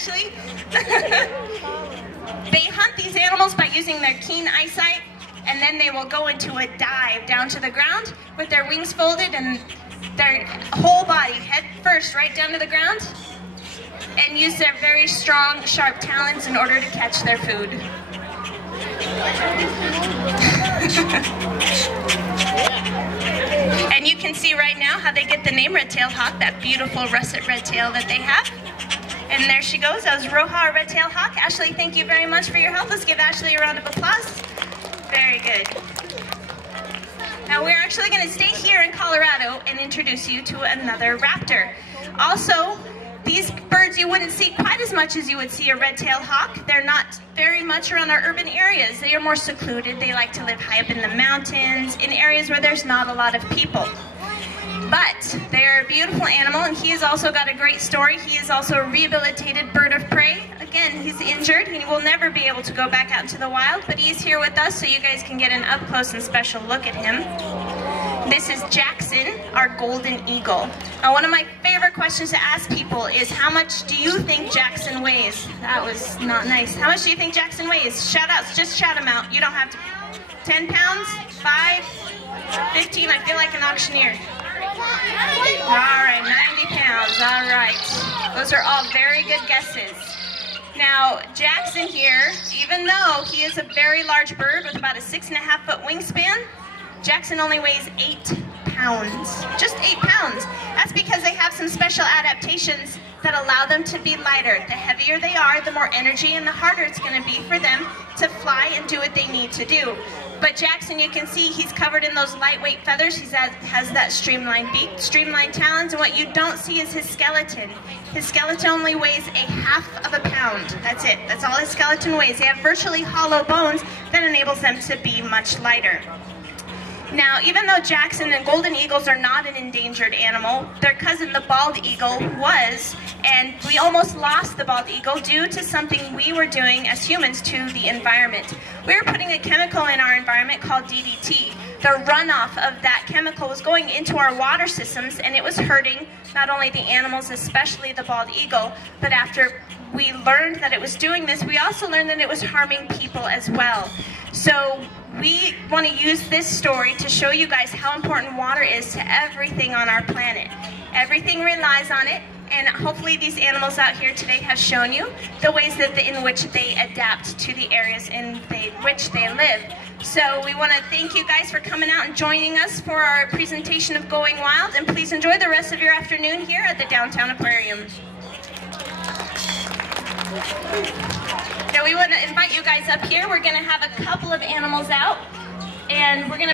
Ashley. They hunt these animals by using their keen eyesight, and then they will go into a dive down to the ground with their wings folded and their whole body head first right down to the ground, and use their very strong, sharp talons in order to catch their food. And you can see right now how they get the name red-tailed hawk, that beautiful russet red tail that they have. And there she goes. That was Roja, our red-tailed hawk. Ashley, thank you very much for your help. Let's give Ashley a round of applause. Very good. Now we're actually going to stay here in Colorado and introduce you to another raptor. Also, these birds you wouldn't see quite as much as you would see a red-tailed hawk. They're not very much around our urban areas. They are more secluded. They like to live high up in the mountains, in areas where there's not a lot of people. But they're a beautiful animal, and he has also got a great story. He is also a rehabilitated bird of prey. Again, he's injured. He will never be able to go back out into the wild, but he's here with us so you guys can get an up-close and special look at him. This is Jackson, our golden eagle. Now, one of my favorite questions to ask people is, how much do you think Jackson weighs? That was not nice. How much do you think Jackson weighs? Shout outs, just shout them out. You don't have to. 10 pounds? 5? 15? I feel like an auctioneer. All right, 90 pounds, all right. Those are all very good guesses. Now, Jackson here, even though he is a very large bird with about a 6.5-foot wingspan, Jackson only weighs 8 pounds, just 8 pounds. That's because they have some special adaptations that allow them to be lighter. The heavier they are, the more energy and the harder it's going to be for them to fly and do what they need to do. But Jackson, you can see he's covered in those lightweight feathers. He has that streamlined beak, streamlined talons, and what you don't see is his skeleton. His skeleton only weighs a 1/2 pound. That's it. That's all his skeleton weighs. They have virtually hollow bones that enables them to be much lighter. Now, even though Jackson and golden eagles are not an endangered animal, their cousin, the bald eagle, was, and we almost lost the bald eagle due to something we were doing as humans to the environment. We were putting a chemical in our environment called DDT. The runoff of that chemical was going into our water systems, and it was hurting not only the animals, especially the bald eagle, but after we learned that it was doing this, we also learned that it was harming people as well. So we want to use this story to show you guys how important water is to everything on our planet. Everything relies on it, and hopefully these animals out here today have shown you the ways in which they adapt to the areas in which they live. So we want to thank you guys for coming out and joining us for our presentation of Going Wild, and please enjoy the rest of your afternoon here at the Downtown Aquarium. Now we want to invite you guys up here. We're going to have a couple of animals out, and we're going to